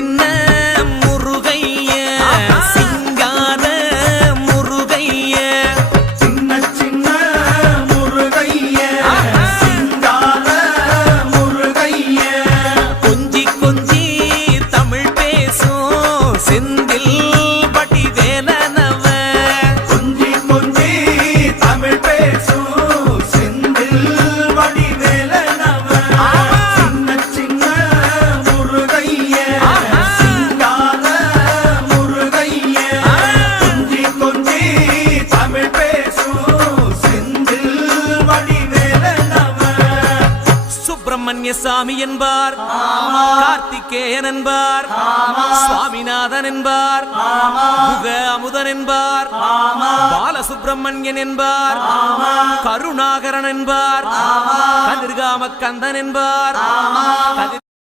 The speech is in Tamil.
சின்ன முருகைய சிங்கார முருகைய சின்ன சின்ன முருகைய சிங்கார முருகைய கொஞ்சி கொஞ்சி தமிழ் பேசும் செந்தில் பட்டி வேலனவ கொஞ்சி கொஞ்சி தமிழ் பேசும் செந்தில் வடி வேலனவ சின்ன சின்ன முருகைய சிங்கார முருகைய கொஞ்சி கொஞ்சி தமிழ் பேசும் செந்தில் வடி வேலனவ சுப்பிரமணிய சாமி என்பார் கார்த்திகேயன் என்பார் சுவாமிநாதன் என்பார் முக அமுதன் என்பார் பாலசுப்பிரமணியன் என்பார் கருணாகரன் என்பார் கதிர்காம கந்தன் என்பார்